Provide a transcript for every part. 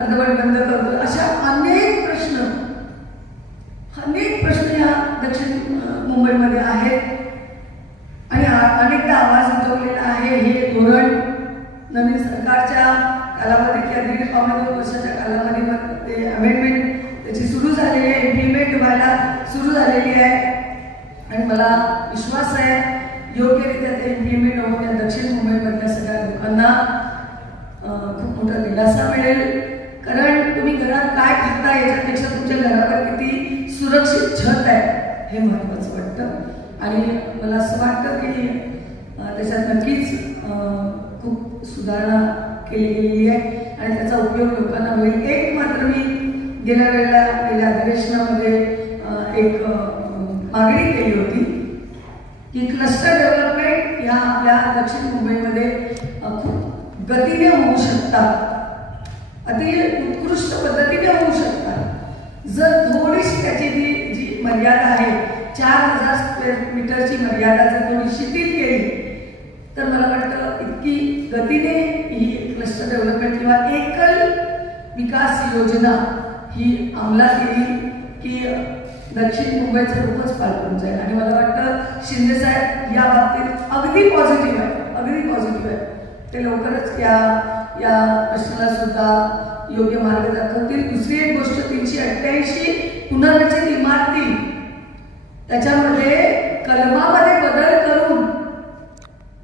अर्धवट बंद करतो, अशा अनेक प्रश्न या दक्षिण मुंबईमध्ये आहेत आणि अनेकदा आवाज उठवलेला आहे. हे धोरण नवीन सरकारच्या कालावधी किंवा 1.5-2 वर्षाच्या कालावधीमध्ये अमेंडमेंट त्याची सुरू झालेली आहे, इम्प्लिमेंट व्हायला सुरू झालेली आहे आणि मला विश्वास आहे योग्यरित्या ते इम्प्लिमेंट होऊन या दक्षिण मुंबईमधल्या सगळ्या लोकांना खूप मोठा दिलासा मिळेल. कारण तुम्ही घरात काय खाता याच्यापेक्षा तुमच्या घरावर किती सुरक्षित छत आहे हे महत्त्वाचं वाटतं आणि मला असं वाटतं की त्याच्यात नक्कीच खूप सुधारणा केली गेलेली आहे आणि त्याचा उपयोग लोकांना होईल. एक मात्र मी गेल्या अधिवेशनामध्ये एक मागणी केली होती की क्लस्टर डेव्हलपमेंट ह्या आपल्या दक्षिण मुंबईमध्ये खूप गतीने होऊ शकतात, अति उत्कृष्ट पद्धतीने होऊ शकतात जर थोडीशी त्याची जी मर्यादा आहे 4000 स्क्वेअर मीटरची मर्यादा जर थोडी शिथिल केली तर मला वाटतं इतकी गतीने ही क्लस्टर डेव्हलपमेंट किंवा एकल विकास योजना ही अंमलात येईल की दक्षिण मुंबईचं रूपच पालटून जाईल. आणि मला वाटतं शिंदे साहेब या बाबतीत अगदी पॉझिटिव्ह आहे. ते लवकरच या प्रश्नाला सुद्धा योग्य मार्ग दाखवतील. दुसरी एक गोष्ट 388 पुनर्रचित इमारती त्याच्यामध्ये कलमामध्ये बदल करून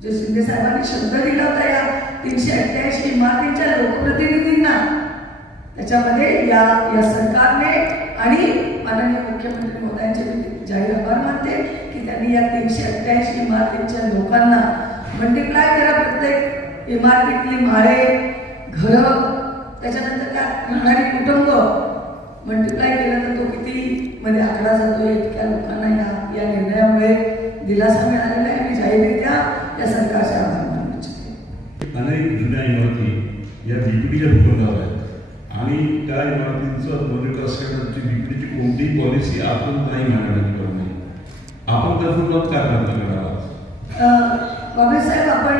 जो शिंदे साहेबांनी शब्द दिला होता या 388 इमारतींच्या लोकप्रतिनिधींना त्याच्यामध्ये या सरकारने आणि माननीय मुख्यमंत्री महोदयांचे मी जाहीर आभार मानते की त्यांनी या 388 इमारतींच्या लोकांना मल्टिप्लाय करा. प्रत्येक इमारतीतली माळे घरं त्याच्यानंतर काय राहणारी कुटुंब मल्टिप्लाय केलं तर तो किती मध्ये आकडा जातो. इतक्या लोकांना या निर्णयामुळे दिलासा मिळालेला आहे. मी जाहीररित्या या सरकारचे आभार मानू इच्छिते. अनेक जुन्या इमारती या बीपीडीच्या भूखंडावर आहेत आणि त्या इमारतींचं मॉनिटर करण्याची बीपीडीची कोणतीही पॉलिसी आपण नाही मांडण्याची करू नये. आपण त्या संदर्भात काय प्रयत्न करावा? बाबे साहेब, आपण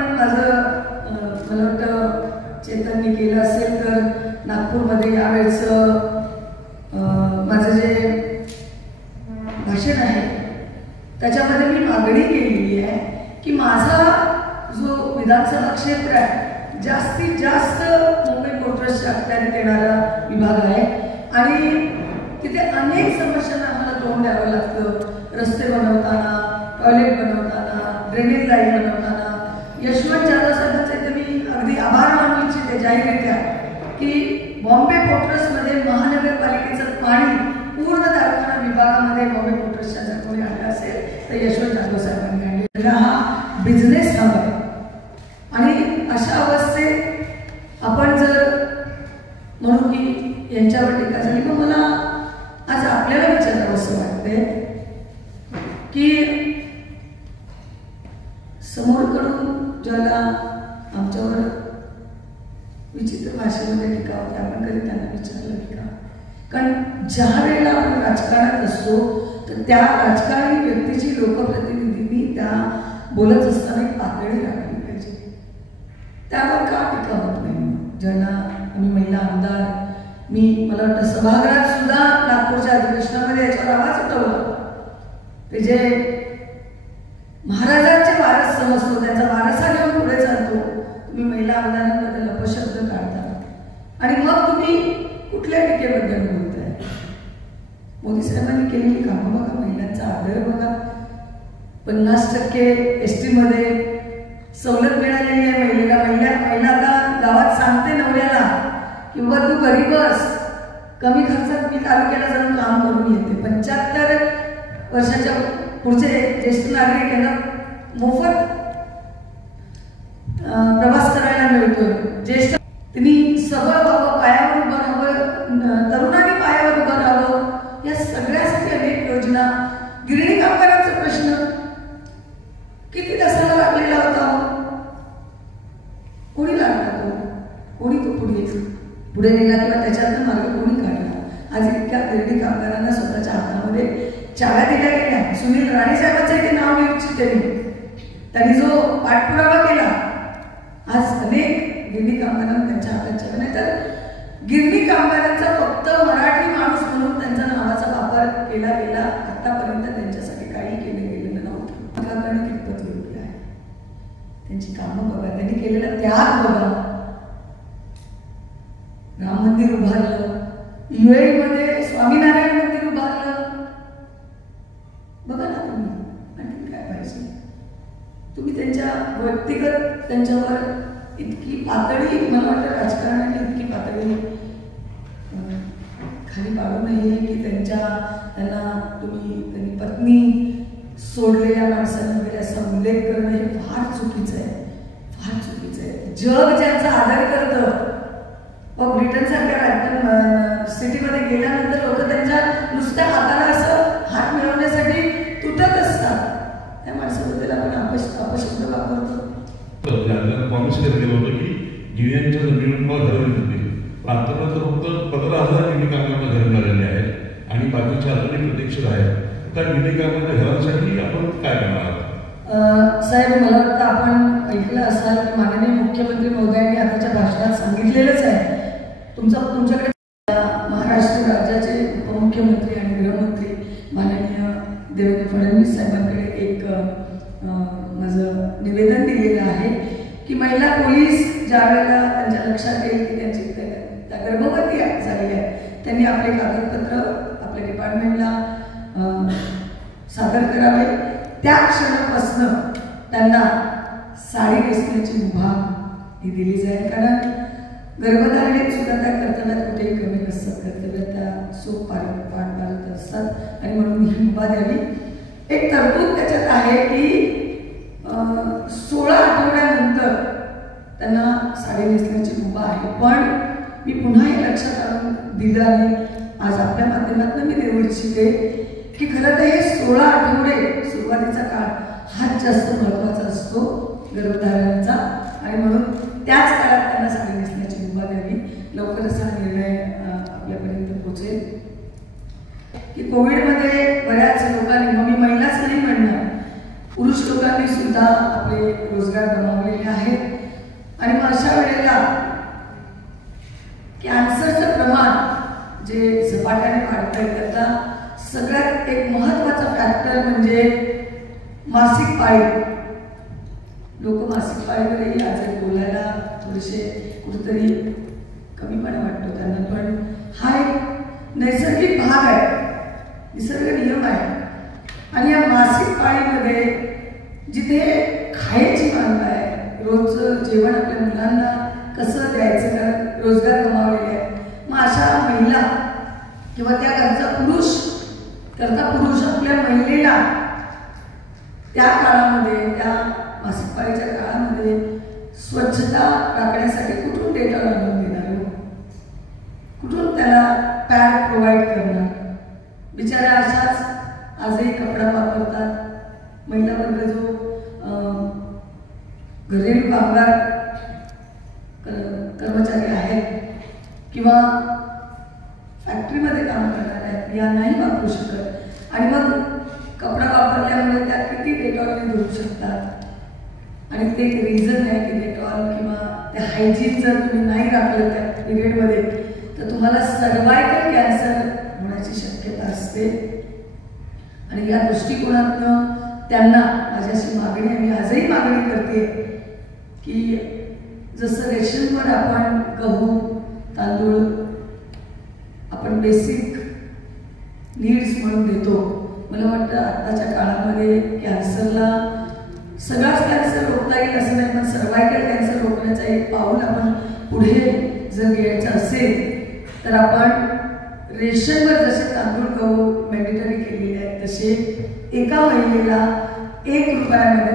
मला वाटतं चेतननी केलं असेल तर नागपूरमध्ये यावेळेचं माझं जे भाषण आहे त्याच्यामध्ये मी मागणी केलेली आहे की माझा जो विधानसभा क्षेत्र आहे जास्तीत जास्त मुंबई पोर्ट ट्रस्टच्या अखत्यारीत येणारा विभाग आहे आणि तिथे अनेक समस्यांना आम्हाला तोंड द्यावं लागतं. रस्ते बनवताना, टॉयलेट बनवताना, ड्रेनेज लाईन बनवताना. यशवंत जाधव साहेबांचे इथे मी अगदी आभार मानू इच्छिते जाहीररित्या की बॉम्बे पोर्ट ट्रस्टमध्ये महानगरपालिकेचं पाणी पूर्ण कारखाना विभागामध्ये बॉम्बे पोर्ट ट्रस्टच्या जर कोणी आणलं असेल तर यशवंत जाधव साहेबांनी आणलेला हा बिझनेस हब आहे. आणि अशा अवस्थेत आपण जर म्हणू की यांच्यावर टीका झाली मग मला आज आपल्याला विचारावं असं वाटतंय की समोरकडून ज्याला आमच्यावर विचित्र भाषेमध्ये टीका होती आपण कधी त्यांना विचारलं की का? कारण ज्या वेळेला आपण राजकारणात असतो तर त्या राजकारणी व्यक्तीची लोकप्रतिनिधींनी त्या बोलत असताना एक पातळी राखली पाहिजे. त्यावर का टीका होत नाही? ज्यांना आम्ही महिला आमदार मला वाटतं सभागृहात सुद्धा नागपूरच्या अधिवेशनामध्ये याच्यावर आवाज उठवला. ते जे महाराजांचे वारस समजतो त्यांचा वारसा घेऊन पुढे चालतो तुम्ही महिला आमदारांबद्दल अपशब्द काढता आणि मग तुम्ही कुठल्या टीकेबद्दल बोलताय? मोदी साहेबांनी केलेली कामं बघा, महिलांचा आदर बघा. 50% ST मध्ये सवलत मिळालेली आहे महिलेला. महिला आता गावात सांगते नवऱ्याला की बाबा तू घरी बस, कमी खर्चात मी तालुक्याला जाऊन काम करून येते. 75 वर्षाच्या पुढचे ज्येष्ठ नागरिक यांना मोफत प्रवास करायला मिळतोय. ज्येष्ठ त्यांनी सबळ व्हावं, पायावर उभं राहावं, तरुणांनी पायावर उभं राहावं, या सगळ्यासाठी अनेक योजना. गिरणी कामगारांचा प्रश्न किती दसरा लागलेला होता, कोणी लागला तो? कोणी तो पुढे नेला किंवा त्याच्यातनं मार्ग कोणी काढला? आज इतक्या गिरणी कामगारांना स्वतःच्या हातामध्ये चाव्या दिल्या गेल्या. सुनील राणे साहेबांचं इथे नाव घेऊ इच्छिते मी. त्यांनी जो पाठपुरावा केला आज अनेक गिरणी कामगारांना त्यांच्या हातात चाव्या. नाही तर गिरणी कामगारांचा फक्त मराठी माणूस म्हणून त्यांच्या नावाचा वापर केला गेला. आतापर्यंत त्यांच्यासाठी काही केलं गेलेलं नव्हतं. का करणं कितपत योग्य आहे? त्यांची कामं बघा, त्यांनी केलेला त्याग बघा. राम मंदिर उभारलं, UAE मध्ये स्वामीनारायण मंदिर उभारलं. बघा ना तुम्ही, आणखी काय पाहिजे? तुम्ही त्यांच्या व्यक्तिगत त्यांच्यावर इतकी पातळी, मला वाटतं राजकारणाने इतकी पातळी खाली पाडू नये की त्यांना त्यांनी पत्नी सोडलेल्या माणसांना वगैरे असा उल्लेख करणं हे फार चुकीचं आहे, फार चुकीचं आहे. जग ज्यांचा आदर करतं, व ब्रिटन सारख्या सिटीमध्ये गेल्यानंतर लोक त्यांच्या नुसत्या हाताला असं हात मिळवण्यासाठी तुटत असतात. त्या माणसाबद्दल आपण अपशब्द वापरतो. प्रॉमिस केलं होतं की गिरण्यांच्या जमिनीवर घरं मिळतील. आतापर्यंत फक्त 15,000 गिरणी कामगारांना घरं मिळालेली आहेत आणि बाकीच्या अजूनही प्रतीक्षित आहेत. त्या गिरणी कामगारांच्या घरांसाठी आपण काय करणार आहात? साहेब, मला वाटतं आपण ऐकलं असाल की माननीय मुख्यमंत्री महोदयांनी आताच्या भाषणात सांगितलेलंच आहे. तुमच्याकडे महाराष्ट्र राज्याचे उपमुख्यमंत्री आणि गृहमंत्री माननीय देवेंद्र फडणवीस साहेबांकडे एक माझं निवेदन दिलेलं आहे की महिला पोलीस ज्या वेळेला त्यांच्या लक्षात येईल की त्या गर्भवती झालेल्या आहेत, त्यांनी आपले कागदपत्र आपल्या डिपार्टमेंटला सादर करावे. त्या क्षणापासून त्यांना साडी नेसण्याची मुभा ही दिली जाईल. कारण गर्भधारणेत सुद्धा त्या कर्तव्यात कुठेही कमी नसतात, कर्तव्यात त्या सोप पार पाडत असतात आणि म्हणून ही मुभा द्यावी. एक तरतूद त्याच्यात आहे की 16 आठवड्यानंतर त्यांना साडी नेसण्याची मुभा आहे. पण मी पुन्हा हे लक्षात आणून दिलं आणि आज आपल्या माध्यमातून मी देऊ इच्छिते की खरं तर हे 16 आठवडे सुरुवातीचा काळ हाच जास्त महत्त्वाचा असतो गर्भधारणेचा, आणि म्हणून त्याच काळात त्यांना साडी नेसण्याची मुभा द्यावी. लवकरच हा निर्णय आपल्यापर्यंत पोहोचेल. की कोविडमध्ये बऱ्याच लोकांनी, मग मी महिलाच नाही म्हणणार, पुरुष लोकांनी सुद्धा आपले रोजगार गमावलेले आहेत. आणि मग अशा वेळेला कॅन्सरचं प्रमाण जे झपाट्याने वाढत आहे त्याचा सगळ्यात एक महत्त्वाचा फॅक्टर म्हणजे मासिक पाळी. लोक मासिक पाळीवरही आज बोलायला थोडेसे कुठेतरी कमीपणा वाटतो त्यांना, पण हा एक नैसर्गिक भाग आहे, निसर्ग नियम आहे. आणि या मासिक पाळीमध्ये जिथे खायची मागणी आहे, रोजचं जेवण आपल्या मुलांना कसं द्यायचं, कारण रोजगार गमावलेले आहे, मग अशा महिला किंवा त्या घरचा पुरुष आपल्या महिलेला त्या काळामध्ये, त्या मासिक पाळीच्या काळामध्ये स्वच्छता राखण्यासाठी कुठून डेटॉल आणून देणार, कुठून त्याला पॅड प्रोव्हाइड करणार? बिचारा अशाच आजही कपडा वापरतात. महिला वर्ग जो घरेलू कामगार कर्मचारी आहेत किंवा फॅक्टरीमध्ये काम करणार आहेत, या नाही वापरू शकत. आणि मग कपडा वापरल्यामुळे त्या किती डेटॉलने धुवू शकतात. आणि ते एक रिझन आहे की डेटॉल किंवा त्या हायजीन जर तुम्ही नाही राखलं त्या पिरियडमध्ये तर तुम्हाला सर्वायकल कॅन्सर होण्याची शक्यता असते. आणि या दृष्टिकोनातनं त्यांना माझ्याशी मागणी आहे, मी आजही मागणी करते की जसं रेशनवर आपण गहू तांदूळ आपण बेसिक नीड्स म्हणून देतो, मला वाटतं आत्ताच्या काळामध्ये कॅन्सरला सगळाच कॅन्सर रोखता येईल असं नाही, पण सर्वायकल कॅन्सर रोखण्याचा एक पाऊल आपण पुढे जर घ्यायचं असेल तर आपण रेशनवर जसे तांदूळ गहू मॅन्डेटरी केलेले आहेत तसे एका महिलेला 1 रुपयामध्ये